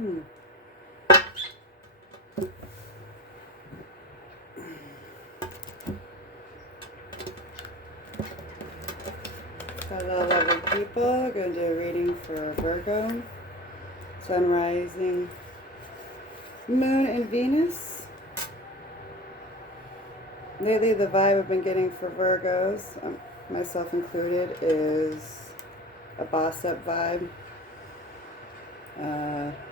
Hello, lovely people. I'm going to do a reading for Virgo, Sun, Rising, Moon, and Venus. Lately, the vibe I've been getting for Virgos, myself included, is a boss-up vibe.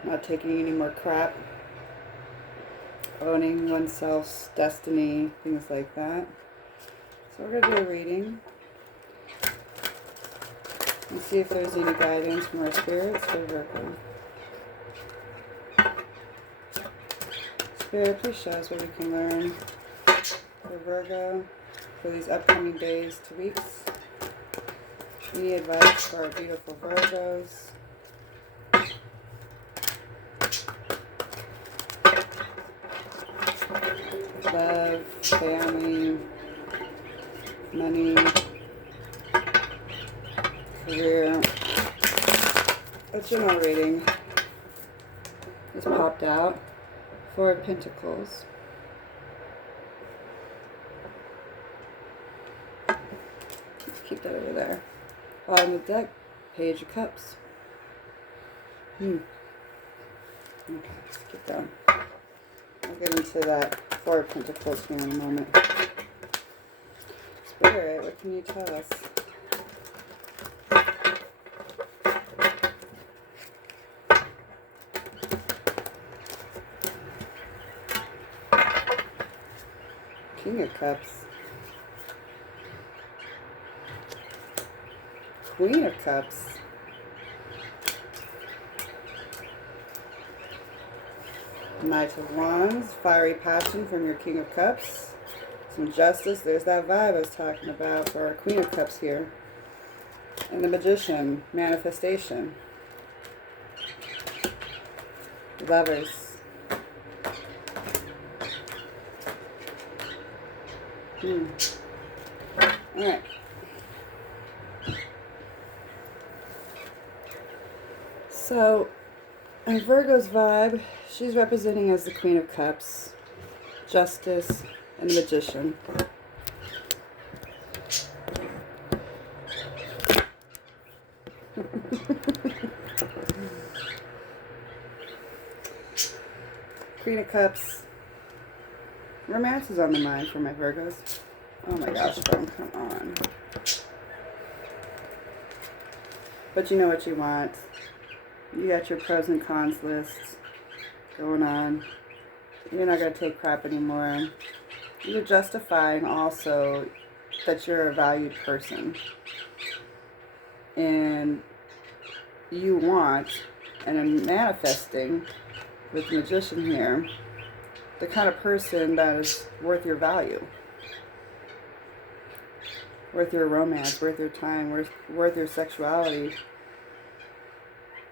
Not taking any more crap. Owning oneself's destiny, things like that. So we're going to do a reading. And see if there's any guidance from our spirits for Virgo. Spirit, please show us what we can learn for Virgo for these upcoming days to weeks. Any advice for our beautiful Virgos? Love, family, money, career. A general reading is popped out. Four of Pentacles. Let's keep that over there. Bottom of the deck, Page of Cups. Okay, let's keep going. I'll get into that Four of Pentacles here in a moment. Spirit, what can you tell us? King of Cups. Queen of Cups. Knight of Wands. Fiery passion from your King of Cups. Some justice. There's that vibe I was talking about for our Queen of Cups here. And the Magician. Manifestation. Lovers. Alright. So, in Virgo's vibe, she's representing as the Queen of Cups, Justice, and Magician. Queen of Cups. Romance is on the mind for my Virgos. Oh my gosh, come on. But you know what you want. You got your pros and cons lists going on. You're not going to take crap anymore. You're justifying also that you're a valued person. And you want, and I'm manifesting with the Magician here, the kind of person that is worth your value, worth your romance, worth your time, worth your sexuality.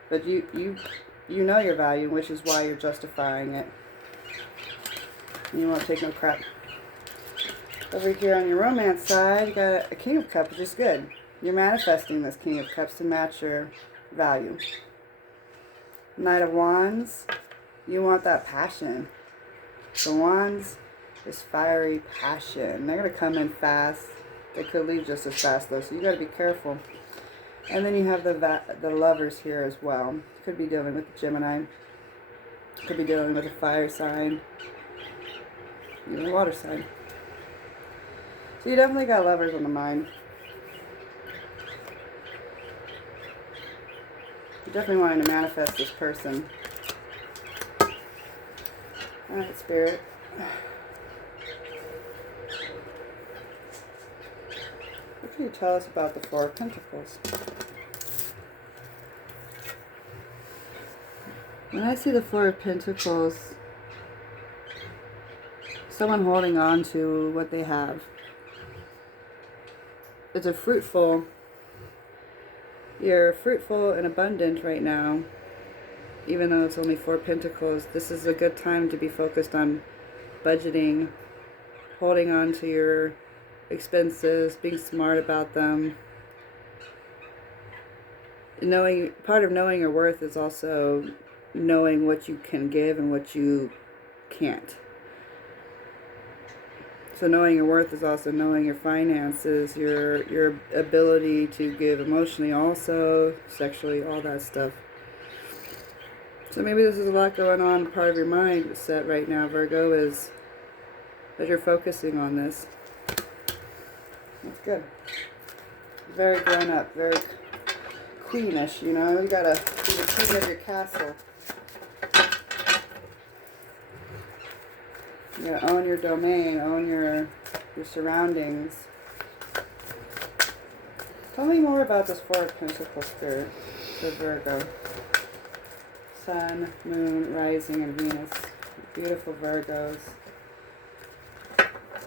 But you know your value, which is why you're justifying it. You won't take no crap. Over here on your romance side, you got a King of Cups, which is good. You're manifesting this King of Cups to match your value. Knight of Wands, you want that passion. The Wands is fiery passion. They're going to come in fast. They could leave just as fast though, so you got to be careful. And then you have the Lovers here as well. Could be dealing with the Gemini. Could be dealing with a fire sign. Even a water sign. So you definitely got Lovers on the mind. You're definitely wanting to manifest this person. Alright, Spirit. What can you tell us about the Four of Pentacles? When I see the Four of Pentacles, someone holding on to what they have. It's a fruitful, you're fruitful and abundant right now. Even though it's only Four Pentacles, this is a good time to be focused on budgeting, holding on to your expenses, being smart about them. Knowing, part of knowing your worth is also knowing what you can give and what you can't. So knowing your worth is also knowing your finances, your ability to give emotionally, also sexually, all that stuff. So maybe this is a lot going on. Part of your mindset right now, Virgo, is that you're focusing on this. That's good. Very grown up, very queenish, you know. You gotta be the king of your castle. You gotta own your domain, own your surroundings. Tell me more about this Four of Pentacles spirit for Virgo. Sun, Moon, Rising, and Venus. Beautiful Virgos.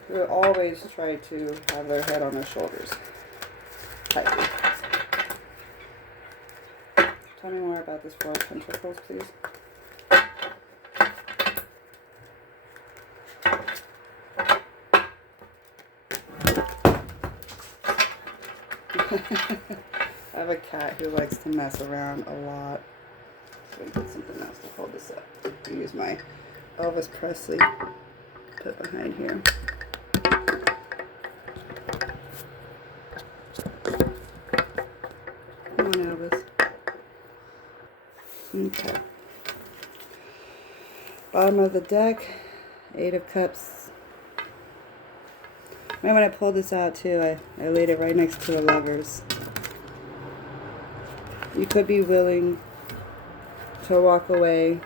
Who will always try to have their head on their shoulders. Tightly. Tell me more about this Four of Pentacles, please. I have a cat who likes to mess around a lot. So I get something else to hold this up. I use my Elvis Presley put behind here. Come on, Elvis. Okay. Bottom of the deck, Eight of Cups. When I pulled this out too, I laid it right next to the Lovers. You could be willing to walk away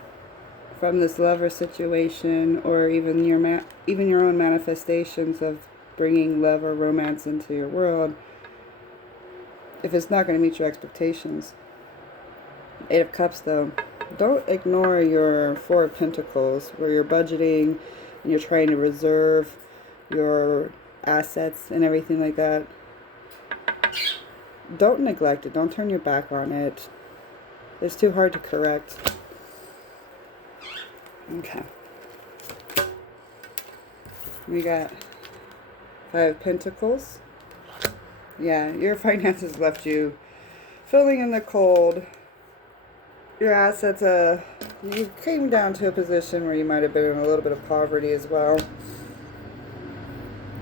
from this lover situation, or even your own manifestations of bringing love or romance into your world, if it's not going to meet your expectations. Eight of Cups, though, don't ignore your Four of Pentacles, where you're budgeting and you're trying to reserve your assets and everything like that. Don't neglect it. Don't turn your back on it. It's too hard to correct. Okay. We got Five of Pentacles. Yeah, your finances left you feeling in the cold. Your assets, you came down to a position where you might have been in a little bit of poverty as well.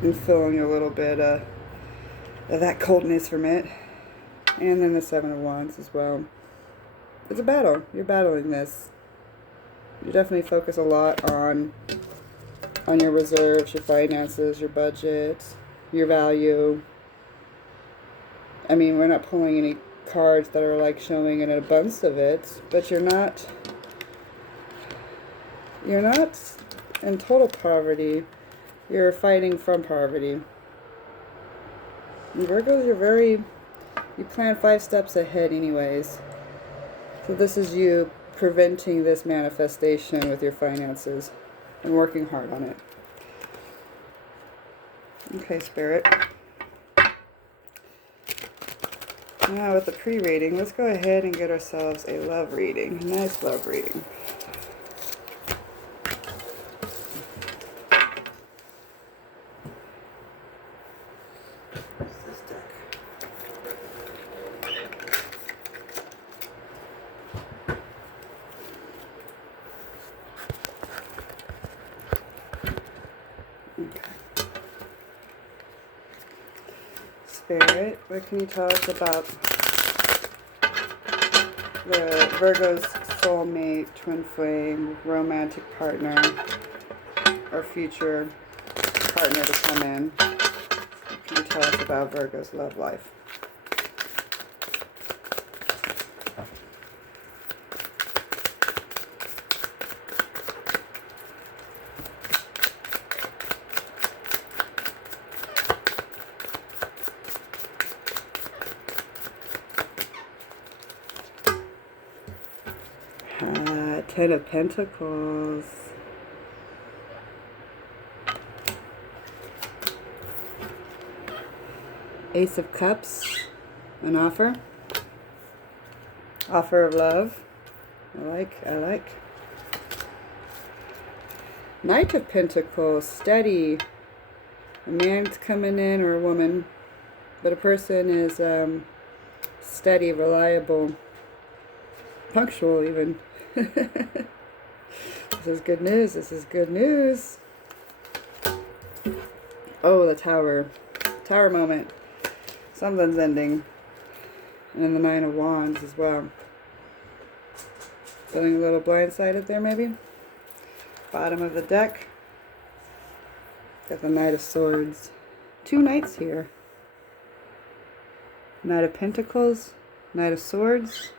And feeling a little bit of that coldness from it. And then the Seven of Wands as well. It's a battle. You're battling this. You definitely focus a lot on your reserves, your finances, your budget, your value. I mean, we're not pulling any cards that are like showing an abundance of it, but you're not in total poverty. You're fighting from poverty. And Virgos, you plan 5 steps ahead anyways. So this is you preventing this manifestation with your finances and working hard on it. Okay, Spirit. Now with the pre-reading, let's go ahead and get ourselves a love reading. A nice love reading. What's this deck? Okay. Spirit, what can you tell us about the Virgo's soulmate, twin flame, romantic partner, or future partner to come in? What can you tell us about Virgo's love life? Ten of Pentacles. Ace of Cups. An offer. Offer of love. I like. Knight of Pentacles. Steady. A man's coming in, or a woman, but a person is steady, reliable, punctual even. This is good news. This is good news. Oh, the Tower. Tower moment. Something's ending. And then the Nine of Wands as well. Feeling a little blindsided there, maybe? Bottom of the deck. Got the Knight of Swords. 2 knights here. Knight of Pentacles. Knight of Swords.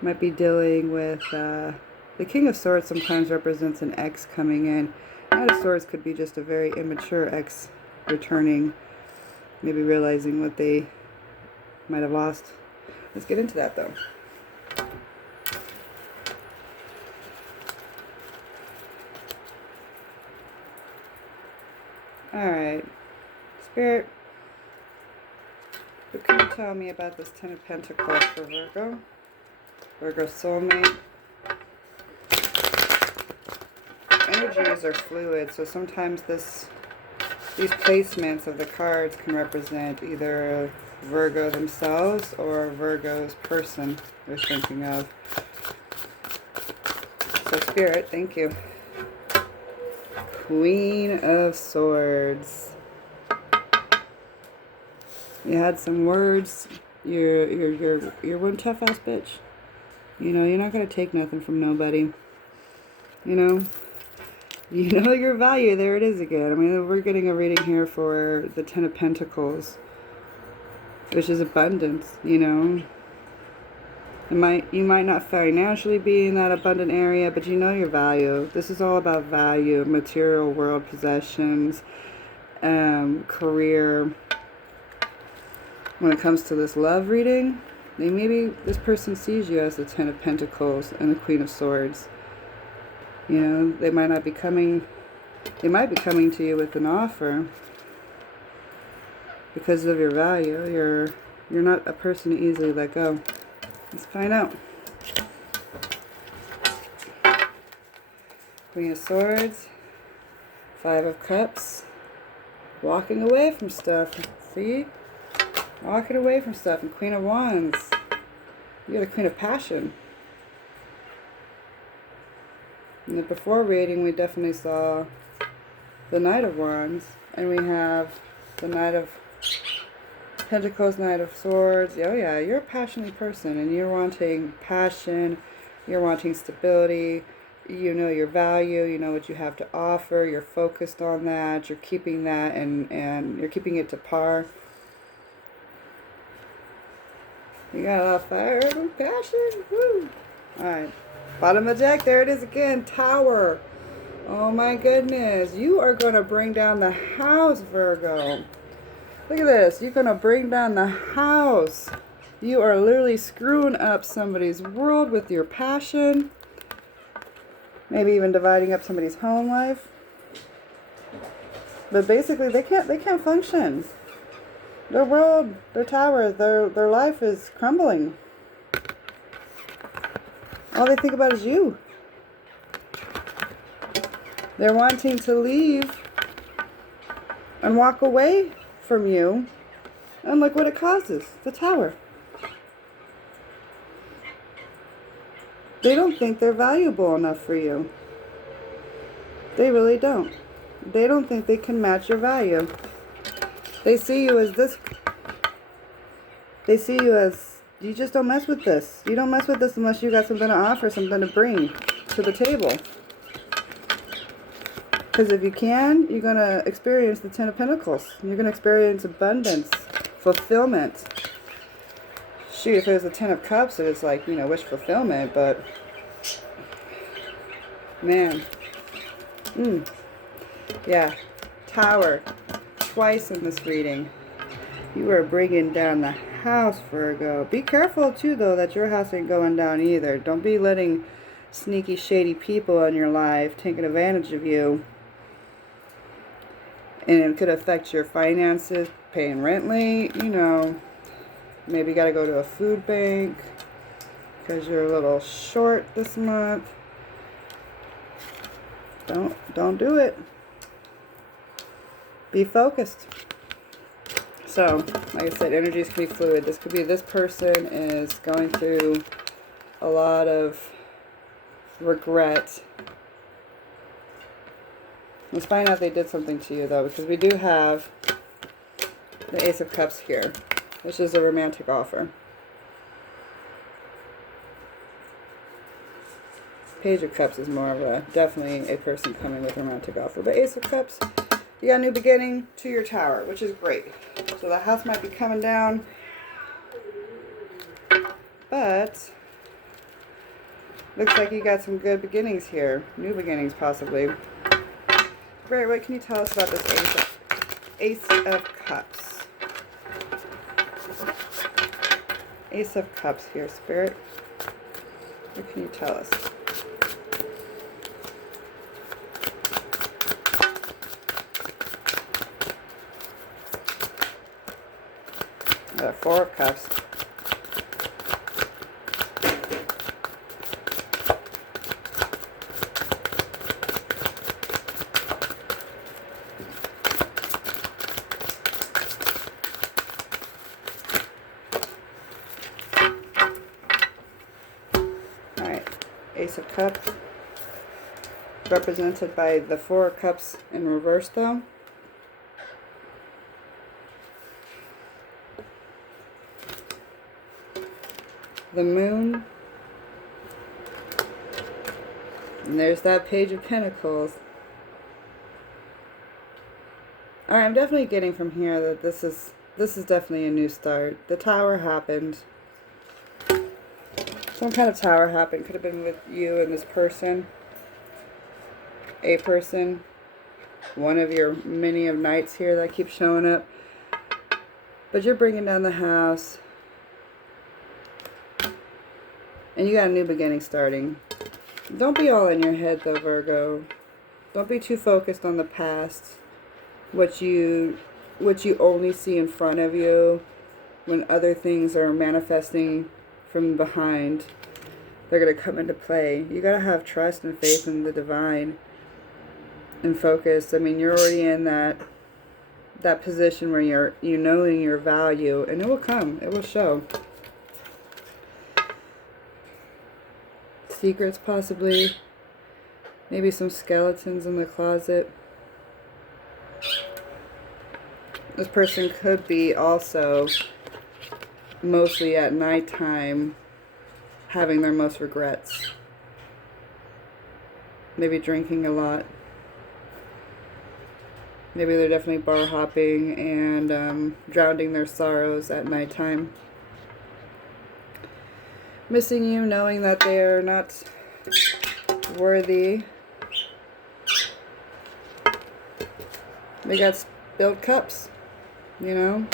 Might be dealing with... the King of Swords sometimes represents an ex coming in. Knight of Swords could be just a very immature ex returning. Maybe realizing what they might have lost. Let's get into that though. Alright. Spirit, what can you tell me about this Ten of Pentacles for Virgo? Virgo soulmate. Energies are fluid, so sometimes these placements of the cards can represent either Virgo themselves or Virgo's person they're thinking of. So Spirit, thank you. Queen of Swords. You had some words. You're one tough ass bitch. You know, you're not gonna take nothing from nobody. You know your value. There it is again. I mean, we're getting a reading here for the Ten of Pentacles, which is abundance. You know, you might not financially be in that abundant area, but you know your value. This is all about value, material world, possessions, career. When it comes to this love reading, maybe this person sees you as the Ten of Pentacles and the Queen of Swords. You know, they might be coming to you with an offer because of your value. You're not a person to easily let go. Let's find out. Queen of Swords, Five of Cups, walking away from stuff. See? Walking away from stuff. And Queen of Wands. You got the Queen of Passion. In the before reading, we definitely saw the Knight of Wands. And we have the Knight of Pentacles, Knight of Swords. Oh yeah, you're a passionate person. And you're wanting passion. You're wanting stability. You know your value. You know what you have to offer. You're focused on that. You're keeping that and you're keeping it to par. You got a lot of fire and passion. Woo! Alright. Bottom of the deck. There it is again. Tower. Oh my goodness. You are going to bring down the house, Virgo. Look at this. You're going to bring down the house. You are literally screwing up somebody's world with your passion. Maybe even dividing up somebody's home life. But basically, they can't function. Their world, their tower, their life is crumbling. All they think about is you. They're wanting to leave and walk away from you. And look what it causes. The tower. They don't think they're valuable enough for you. They really don't. They don't think they can match your value. They see you as this. They see you as, you just don't mess with this. You don't mess with this unless you got something to offer, something to bring to the table. Because if you can, you're going to experience the Ten of Pentacles. You're going to experience abundance, fulfillment. Shoot, if it was the Ten of Cups, it was like, you know, wish fulfillment, but man. Yeah. Tower. Twice in this reading. You are bringing down the house, Virgo. Be careful, too, though, that your house ain't going down either. Don't be letting sneaky, shady people in your life taking advantage of you. And it could affect your finances, paying rent late, you know. Maybe you got to go to a food bank because you're a little short this month. Don't do it. Be focused. So, like I said, energies can be fluid. This could be this person is going through a lot of regret. Let's find out if they did something to you, though, because we do have the Ace of Cups here, which is a romantic offer. Page of Cups is more of a, definitely a person coming with a romantic offer. But Ace of Cups, you got a new beginning to your tower, which is great. So the house might be coming down, but looks like you got some good beginnings here. New beginnings, possibly. Right, what can you tell us about this Ace of Cups? Ace of Cups here, Spirit. What can you tell us? Four of Cups. Alright, Ace of Cups. Represented by the Four of Cups in reverse, though. The Moon, and there's that Page of Pentacles. Alright, I'm definitely getting from here that this is definitely a new start. The Tower happened. Some kind of tower happened. Could have been with you and this person. A person. One of your many of knights here that keep showing up. But you're bringing down the house. And you got a new beginning starting. Don't be all in your head, though, Virgo. Don't be too focused on the past. What you only see in front of you, when other things are manifesting from behind. They're going to come into play. You got to have trust and faith in the divine. And focus. I mean, you're already in that position where you knowing your value. And it will come. It will show. Secrets, possibly. Maybe some skeletons in the closet. This person could be also mostly at nighttime having their most regrets. Maybe drinking a lot. Maybe they're definitely bar hopping and drowning their sorrows at nighttime. Missing you, knowing that they are not worthy. They got spilled cups, you know.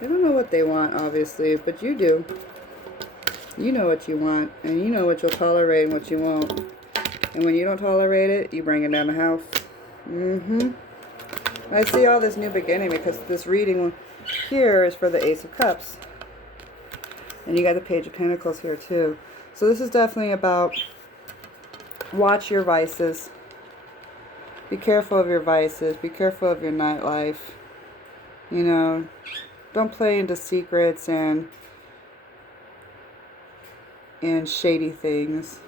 They don't know what they want, obviously, but you do. You know what you want, and you know what you'll tolerate and what you won't. And when you don't tolerate it, you bring it down the house. I see all this new beginning because this reading here is for the Ace of Cups. And you got the Page of Pentacles here too. So this is definitely about watch your vices. Be careful of your vices. Be careful of your nightlife. You know, don't play into secrets and shady things.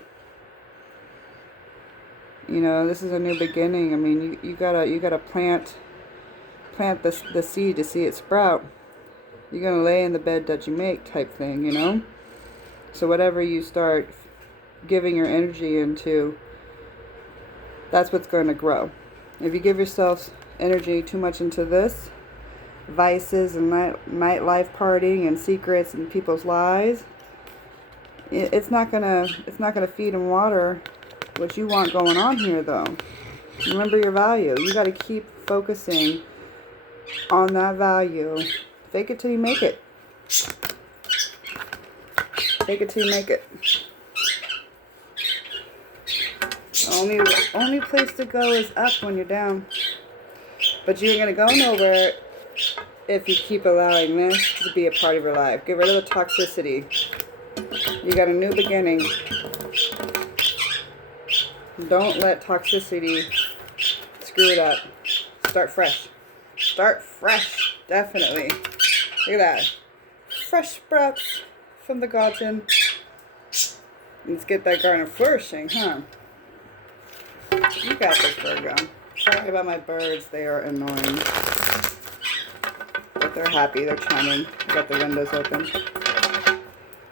You know, this is a new beginning. I mean, you gotta plant the seed to see it sprout. You're going to lay in the bed that you make type thing, you know? So whatever you start giving your energy into, that's what's going to grow. If you give yourself energy too much into this, vices and nightlife partying and secrets and people's lies, it's not gonna feed and water what you want going on here, though. Remember your value. You got to keep focusing on that value. Fake it till you make it. Fake it till you make it. Only place to go is up when you're down. But you ain't gonna go nowhere if you keep allowing this to be a part of your life. Get rid of the toxicity. You got a new beginning. Don't let toxicity screw it up. Start fresh. Start fresh. Definitely. Look at that. Fresh sprouts from the garden. Let's get that garden flourishing, huh? You got this, Virgo. Sorry about my birds. They are annoying. But they're happy. They're chiming. I got the windows open.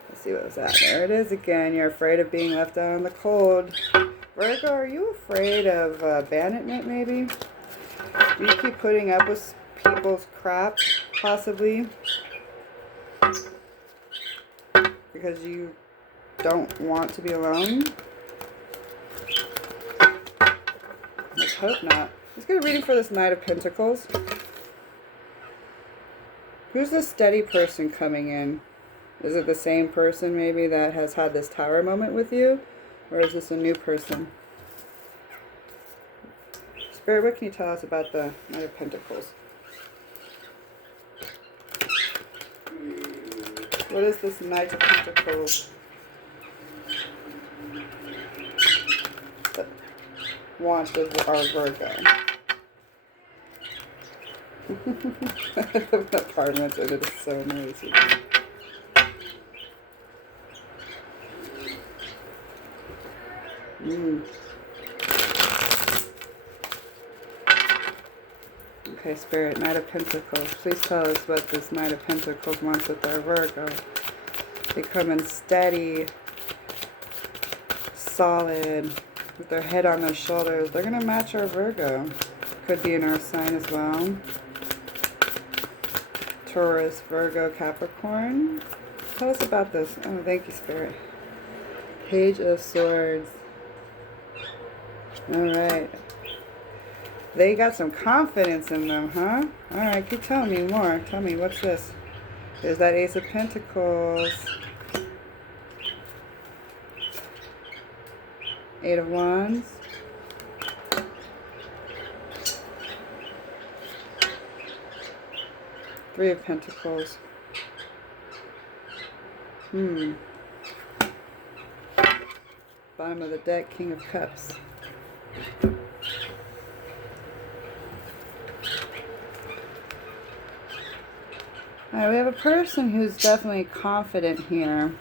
Let's see what was that. There it is again. You're afraid of being left out in the cold. Virgo, are you afraid of abandonment, maybe? Do you keep putting up with people's crap, possibly? Because you don't want to be alone? Let's hope not. Let's get a reading for this Knight of Pentacles. Who's the steady person coming in? Is it the same person maybe that has had this Tower moment with you? Or is this a new person? Spirit, what can you tell us about the Knight of Pentacles? What is this Knight of Pentacles that wants of our Virgo? The apartment, and it is so noisy. Okay, Spirit, Knight of Pentacles. Please tell us what this Knight of Pentacles wants with our Virgo. They come in steady, solid, with their head on their shoulders. They're going to match our Virgo. Could be an earth sign as well. Taurus, Virgo, Capricorn. Tell us about this. Oh, thank you, Spirit. Page of Swords. Alright. They got some confidence in them, huh? Alright, keep telling me more. Tell me, what's this? There's that Ace of Pentacles. Eight of Wands. Three of Pentacles. Bottom of the deck, King of Cups. Alright, we have a person who's definitely confident here.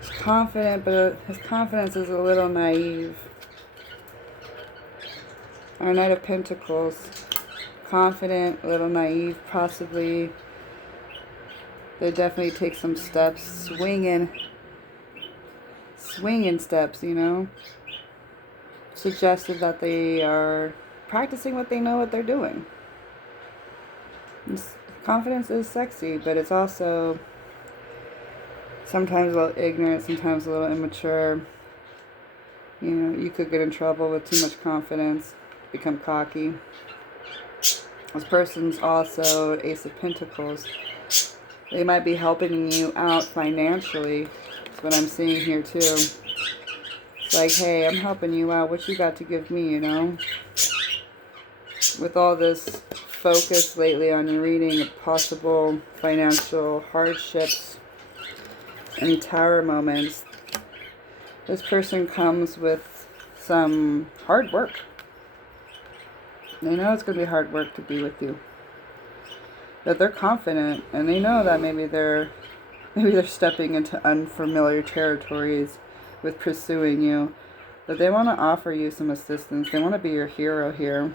He's confident, but his confidence is a little naive. Our Knight of Pentacles. Confident, a little naive, possibly. They definitely take some steps, swinging steps, you know. Suggested that they are practicing what they know what they're doing. Confidence is sexy, but it's also sometimes a little ignorant, sometimes a little immature. You know, you could get in trouble with too much confidence, become cocky. This person's also Ace of Pentacles. They might be helping you out financially. That's what I'm seeing here too. It's like, hey, I'm helping you out. What you got to give me, you know? With all this focus lately on your reading of possible financial hardships and Tower moments, this person comes with some hard work. They know it's going to be hard work to be with you. But they're confident, and they know that maybe they're stepping into unfamiliar territories with pursuing you. But they want to offer you some assistance. They want to be your hero here.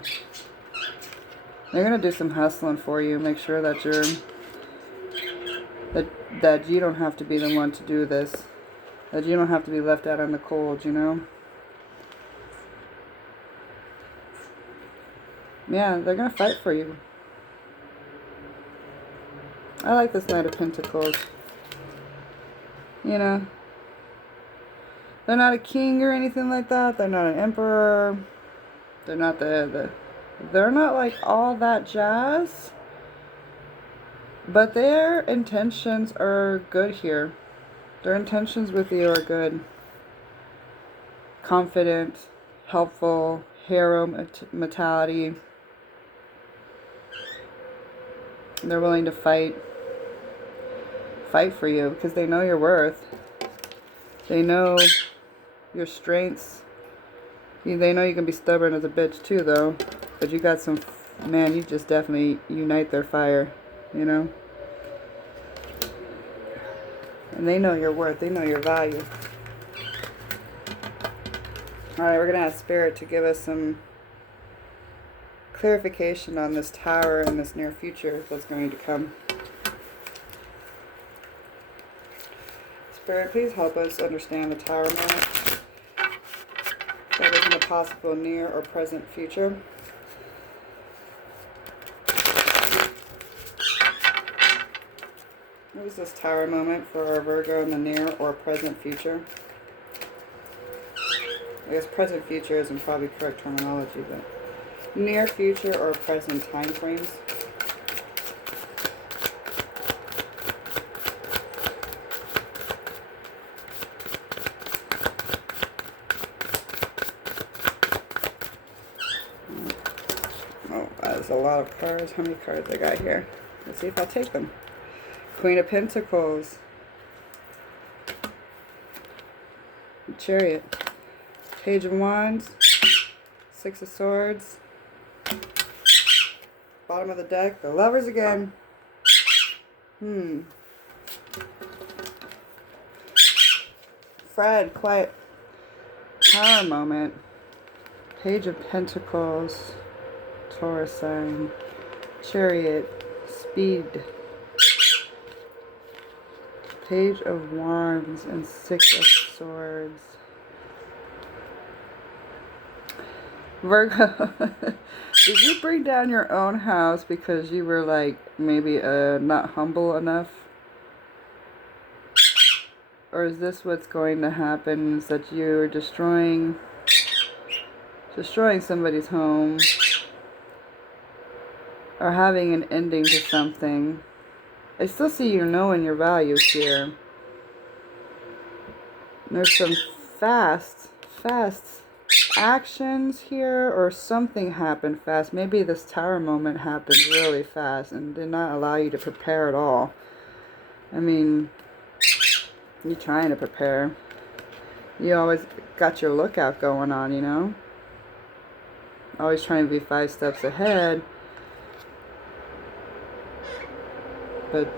They're going to do some hustling for you. Make sure that that you don't have to be the one to do this. That you don't have to be left out in the cold, you know? Yeah, they're going to fight for you. I like this Knight of Pentacles. You know, they're not a king or anything like that. They're not an emperor. They're not they're not like all that jazz. But their intentions are good here. Their intentions with you are good. Confident, helpful, hero mentality. They're willing to fight for you because they know your worth. They know your strengths. They know you can be stubborn as a bitch too, though. But you got some, man, you just definitely unite their fire, you know? And they know your worth. They know your value. Alright, we're going to ask Spirit to give us some clarification on this Tower in this near future that's going to come. Spirit, please help us understand the Tower moment that is in the possible near or present future. What is this Tower moment for our Virgo in the near or present future? I guess present future isn't probably correct terminology, but near future or present time frames. Oh, that's a lot of cards. How many cards I got here? Let's see if I take them. Queen of Pentacles. Chariot. Page of Wands. Six of Swords. Bottom of the deck. The Lovers again. Fred, quiet. Power moment. Page of Pentacles. Taurus sign. Chariot. Speed. Page of Wands and Six of Swords. Virgo, did you bring down your own house because you were like maybe not humble enough? Or is this what's going to happen, is that you're destroying somebody's home or having an ending to something? I still see you knowing your values here. There's some fast actions here, or something happened fast. Maybe this Tower moment happened really fast and did not allow you to prepare at all. I mean, you're trying to prepare. You always got your lookout going on, you know? Always trying to be 5 steps ahead. But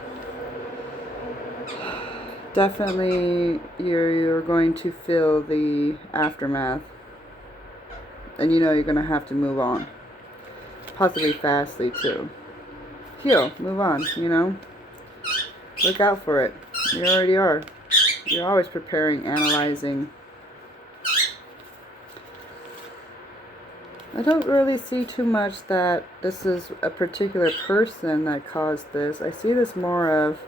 definitely you're going to feel the aftermath. And you know you're going to have to move on. Possibly fastly too. Heal. Move on, you know. Look out for it. You already are. You're always preparing, analyzing. I don't really see too much that this is a particular person that caused this. I see this more of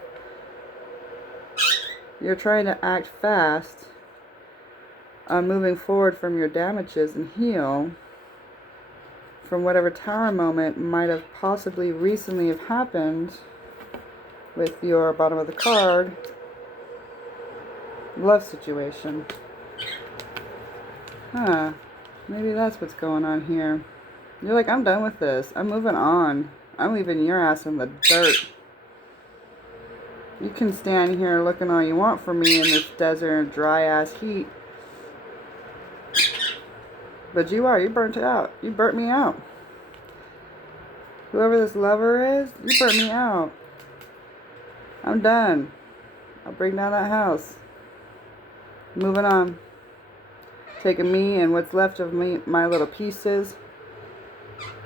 you're trying to act fast on moving forward from your damages and heal from whatever Tower moment might have possibly recently have happened with your bottom of the card love situation. Maybe that's what's going on here. You're like, I'm done with this. I'm moving on. I'm leaving your ass in the dirt. You can stand here looking all you want for me in this desert, dry ass heat. But you burnt it out. You burnt me out. Whoever this lover is, you burnt me out. I'm done. I'll bring down that house. Moving on. Taking me and what's left of me, my little pieces.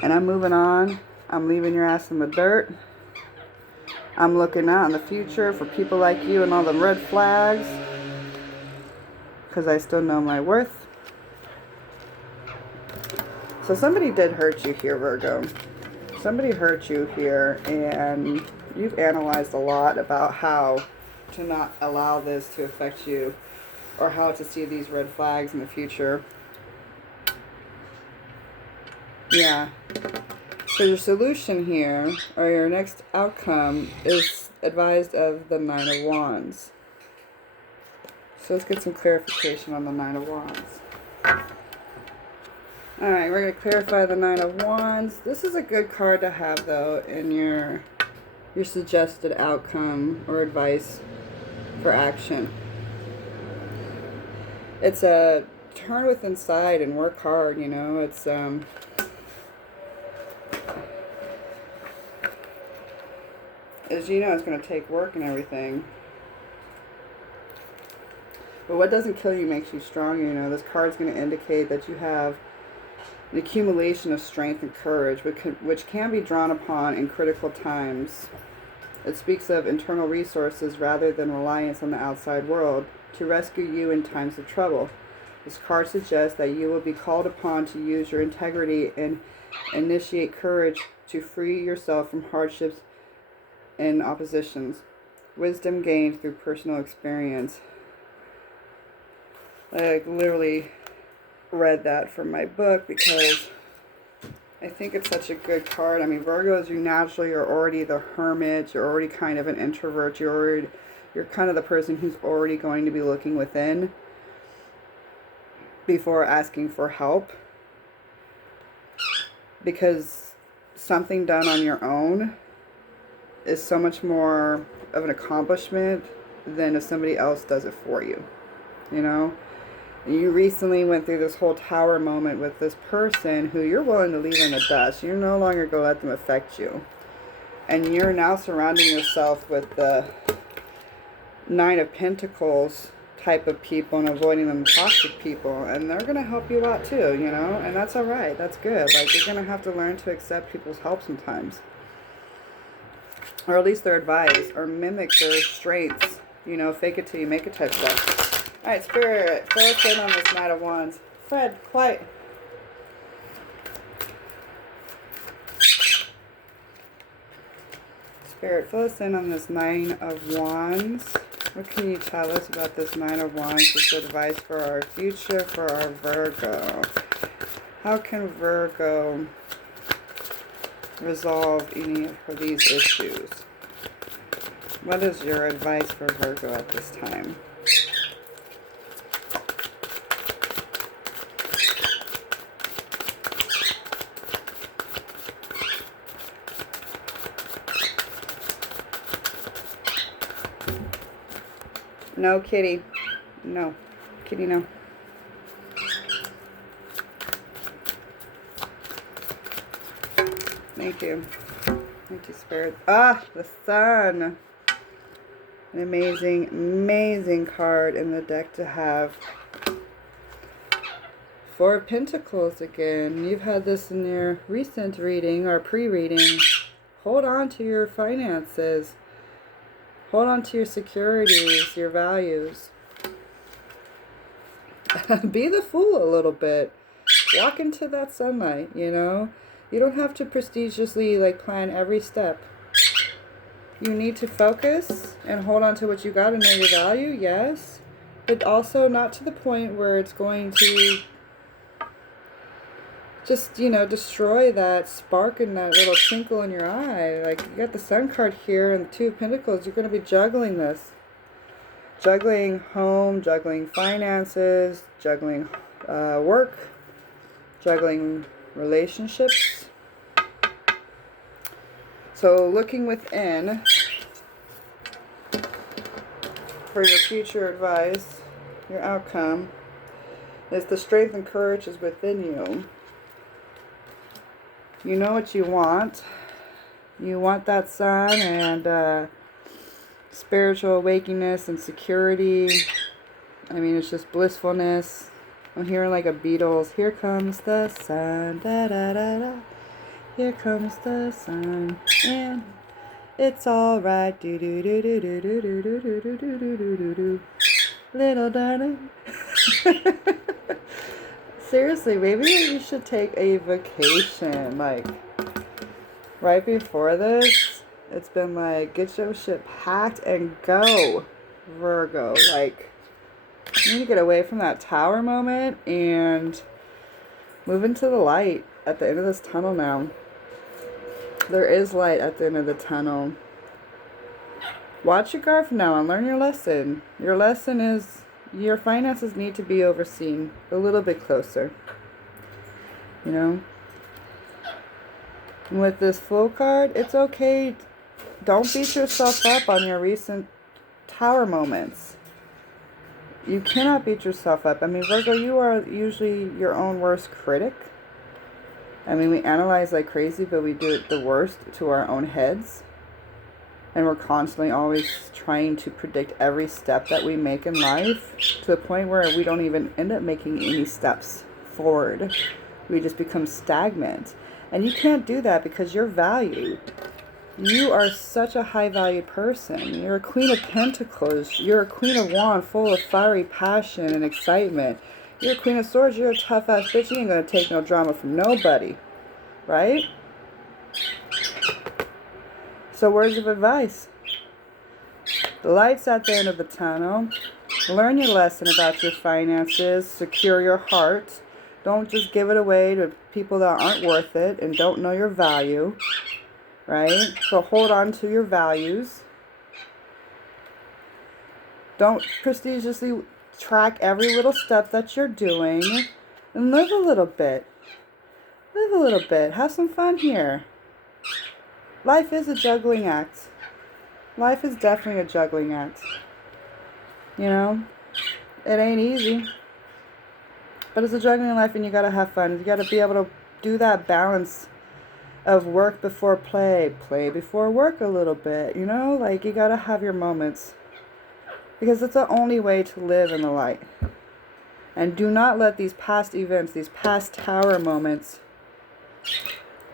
And I'm moving on. I'm leaving your ass in the dirt. I'm looking out in the future for people like you and all the red flags. Because I still know my worth. So somebody did hurt you here, Virgo. Somebody hurt you here, and you've analyzed a lot about how to not allow this to affect you, or how to see these red flags in the future. Yeah. So your solution here, or your next outcome, is advised of the Nine of Wands. So let's get some clarification on the Nine of Wands. Alright, we're going to clarify the Nine of Wands. This is a good card to have, though, in your suggested outcome or advice for action. It's a turn within inside and work hard, you know. It's as you know, it's going to take work and everything. But what doesn't kill you makes you stronger. You know, this card's going to indicate that you have an accumulation of strength and courage, which can be drawn upon in critical times. It speaks of internal resources rather than reliance on the outside world to rescue you in times of trouble. This card suggests that you will be called upon to use your integrity and initiate courage to free yourself from hardships and oppositions. Wisdom gained through personal experience. I literally read that from my book because I think it's such a good card. I mean, Virgos, you naturally are already the hermit. You're already kind of an introvert. You're kind of the person who's already going to be looking within before asking for help. Because something done on your own is so much more of an accomplishment than if somebody else does it for you. You know? You recently went through this whole tower moment with this person who you're willing to leave in the dust. You're no longer going to let them affect you. And you're now surrounding yourself with the Nine of Pentacles type of people and avoiding them toxic people. And they're going to help you out too, you know? And that's alright. That's good. Like, you're going to have to learn to accept people's help sometimes. Or at least their advice. Or mimic their strengths. You know, fake it till you make it type stuff. Alright, Spirit, fill us in on this Knight of Wands. Fred, quiet. Spirit, fill us in on this Nine of Wands. What can you tell us about this Nine of Wands? This advice for our future, for our Virgo. How can Virgo resolve any of these issues? What is your advice for Virgo at this time? No, kitty. No. Kitty, no. Thank you. Thank you, Spirit. Ah, the Sun. An amazing, amazing card in the deck to have. Four of Pentacles again. You've had this in your recent reading or pre-reading. Hold on to your finances. Hold on to your securities, your values. Be the fool a little bit. Walk into that sunlight, you know. You don't have to prestigiously like plan every step. You need to focus and hold on to what you got and know your value, yes. But also not to the point where it's going to just, you know, destroy that spark and that little twinkle in your eye. Like, you got the Sun card here and the Two of Pentacles. You're going to be juggling this. Juggling home, juggling finances, juggling work, juggling relationships. So looking within for your future advice, your outcome, is the strength and courage is within you. You know what you want. You want that Sun and spiritual awakeness and security. I mean, it's just blissfulness. I'm hearing like a Beatles. Here comes the sun, da da da da. Here comes the sun, and it's all right. Do do do do do do do do do do do do do do. Little darling. Seriously, maybe you should take a vacation. Like, right before this, it's been like, get your shit packed and go, Virgo. Like, you need to get away from that tower moment and move into the light at the end of this tunnel now. There is light at the end of the tunnel. Watch your guard from now on. Learn your lesson. Your lesson is your finances need to be overseen a little bit closer. You know? And with this Fool card, it's okay. Don't beat yourself up on your recent tower moments. You cannot beat yourself up. I mean, Virgo, you are usually your own worst critic. I mean, we analyze like crazy, but we do it the worst to our own heads. And we're constantly always trying to predict every step that we make in life, to the point where we don't even end up making any steps forward. We just become stagnant. And you can't do that, because you're valued. You are such a high valued person. You're a Queen of Pentacles. You're a Queen of Wands, full of fiery passion and excitement. You're a Queen of Swords. You're a tough ass bitch. You ain't gonna take no drama from nobody. Right? So words of advice. The light's at the end of the tunnel. Learn your lesson about your finances. Secure your heart. Don't just give it away to people that aren't worth it and don't know your value. Right? So hold on to your values. Don't prestigiously track every little step that you're doing. And live a little bit. Live a little bit. Have some fun here. Life is a juggling act. Life is definitely a juggling act. You know? It ain't easy. But it's a juggling life, and you gotta have fun. You gotta be able to do that balance of work before play, play before work a little bit, you know? Like, you gotta have your moments, because it's the only way to live in the light. And do not let these past events, these past tower moments,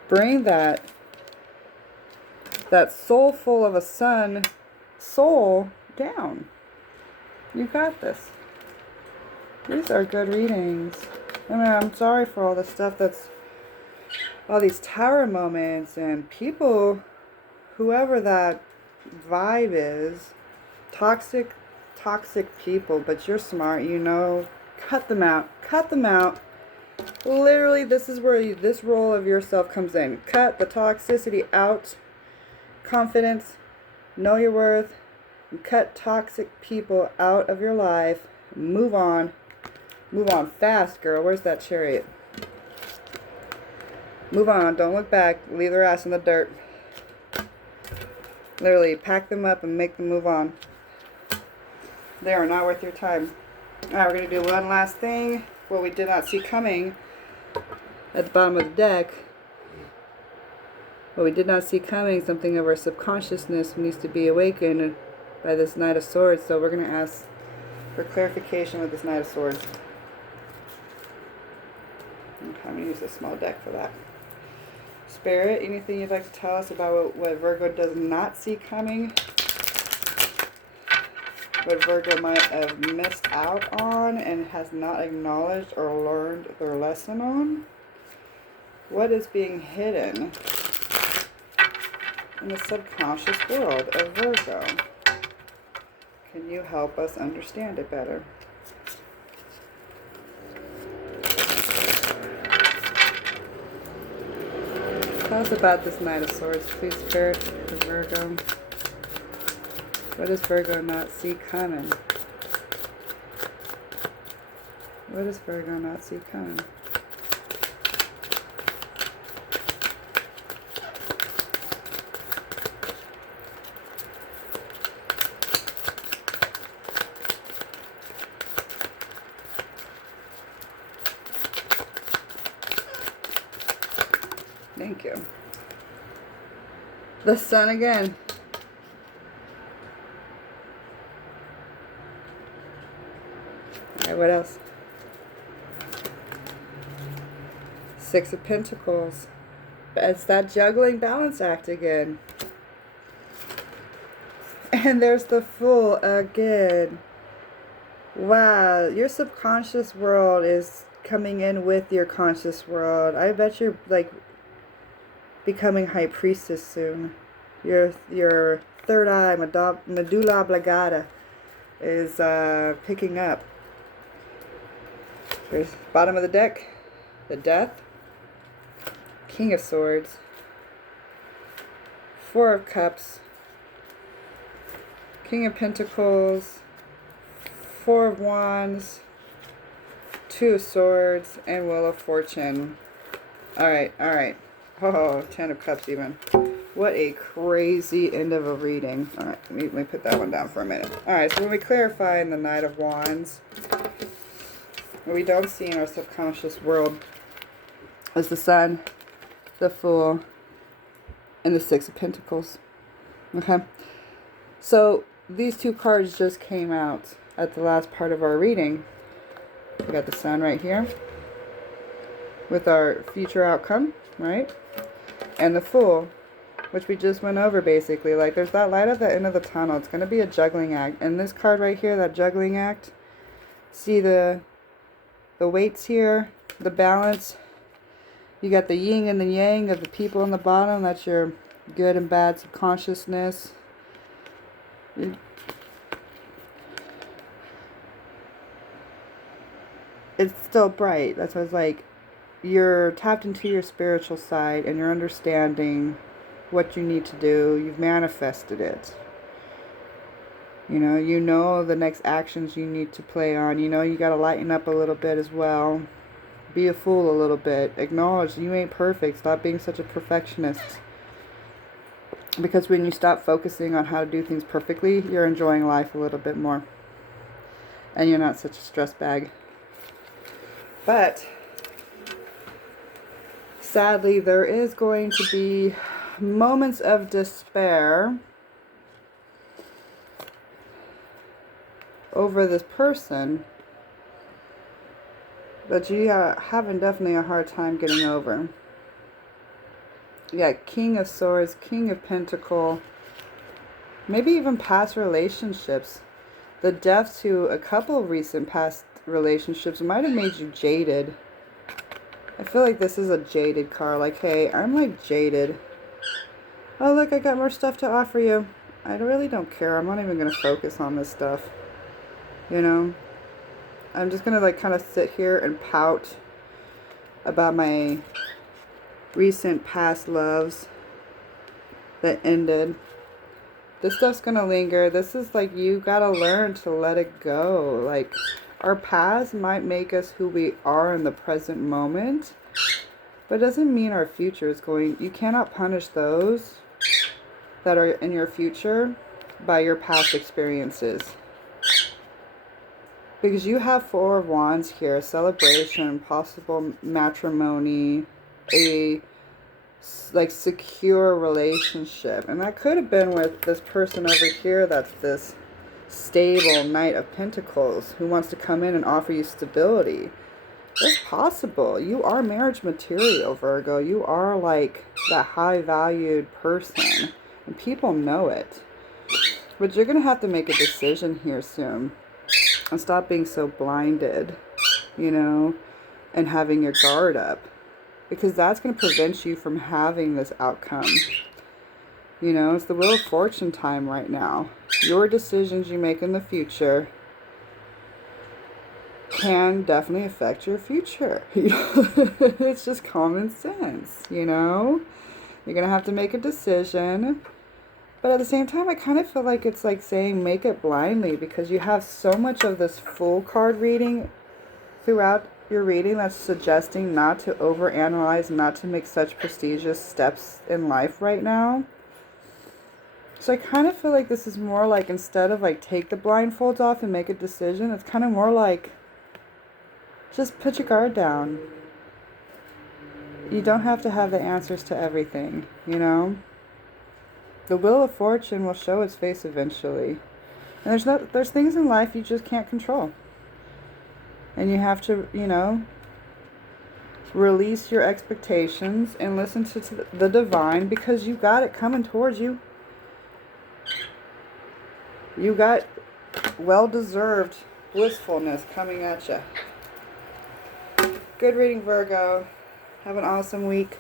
bring that soul full of a sun soul down. You got this. These are good readings. I mean, I'm sorry for all the stuff that's, all these tower moments and people, whoever that vibe is, toxic people, but you're smart, you know, cut them out. Literally, this is where this role of yourself comes in. Cut the toxicity out. Confidence, know your worth, and cut toxic people out of your life. Move on fast, girl. Where's that chariot? Move on. Don't look back. Leave their ass in the dirt. Literally, pack them up and make them move on. They are not worth your time. Alright, we're going to do one last thing. What we did not see coming at the bottom of the deck. What we did not see coming, something of our subconsciousness needs to be awakened by this Knight of Swords. So we're going to ask for clarification with this Knight of Swords. Okay, I'm going to use a small deck for that. Spirit, anything you'd like to tell us about what Virgo does not see coming? What Virgo might have missed out on and has not acknowledged or learned their lesson on? What is being hidden in the subconscious world of Virgo? Can you help us understand it better? Tell us about this Knight of Swords, please, Spirit, for Virgo. What does Virgo not see coming? What does Virgo not see coming? Thank you. The Sun again. Alright, what else? Six of Pentacles. It's that juggling balance act again. And there's the Fool again. Wow, your subconscious world is coming in with your conscious world. I bet you're like becoming High Priestess soon. Your third eye, medulla oblongata, is picking up. Here's bottom of the deck, the Death, King of Swords, Four of Cups, King of Pentacles, Four of Wands, Two of Swords, and Wheel of Fortune. Alright. Oh, Ten of Cups even. What a crazy end of a reading. Alright, let me put that one down for a minute. Alright, so when we clarify in the Knight of Wands, what we don't see in our subconscious world is the Sun, the Fool, and the Six of Pentacles. Okay? So these two cards just came out at the last part of our reading. We got the Sun right here with our future outcome, right? And the Fool, which we just went over basically. Like, there's that light at the end of the tunnel. It's going to be a juggling act. And this card right here, that juggling act, see the weights here, the balance. You got the yin and the yang of the people on the bottom. That's your good and bad subconsciousness. It's still bright. That's why it's like you're tapped into your spiritual side and you're understanding what you need to do. You've manifested it. You know the next actions you need to play on. You know you got to lighten up a little bit as well. Be a fool a little bit. Acknowledge you ain't perfect. Stop being such a perfectionist. Because when you stop focusing on how to do things perfectly, you're enjoying life a little bit more. And you're not such a stress bag. But sadly, there is going to be moments of despair over this person that you are having definitely a hard time getting over. You got King of Swords, King of Pentacles, maybe even past relationships. The Death to a couple of recent past relationships might have made you jaded. I feel like this is a jaded card. Like, hey, I'm like jaded. Oh, look, I got more stuff to offer you. I really don't care. I'm not even going to focus on this stuff. You know? I'm just going to like kind of sit here and pout about my recent past loves that ended. This stuff's going to linger. This is like, you got to learn to let it go. Like, our past might make us who we are in the present moment, but it doesn't mean our future is going. You cannot punish those that are in your future by your past experiences. Because you have Four of Wands here, celebration, possible matrimony, a like secure relationship. And that could have been with this person over here that's this stable Knight of Pentacles who wants to come in and offer you stability. It's possible. You are marriage material, Virgo. You are like that high valued person. And people know it. But you're going to have to make a decision here soon. And stop being so blinded, you know, and having your guard up. Because that's going to prevent you from having this outcome. You know, it's the Wheel of Fortune time right now. Your decisions you make in the future can definitely affect your future. It's just common sense, you know. You're going to have to make a decision. But at the same time, I kind of feel like it's like saying make it blindly, because you have so much of this Fool card reading throughout your reading that's suggesting not to overanalyze, not to make such prestigious steps in life right now. So I kind of feel like this is more like, instead of like take the blindfolds off and make a decision, it's kind of more like just put your guard down. You don't have to have the answers to everything, you know. The Wheel of Fortune will show its face eventually. And there's things in life you just can't control. And you have to, you know, release your expectations and listen to the divine, because you got it coming towards you. You got well-deserved blissfulness coming at you. Good reading, Virgo. Have an awesome week.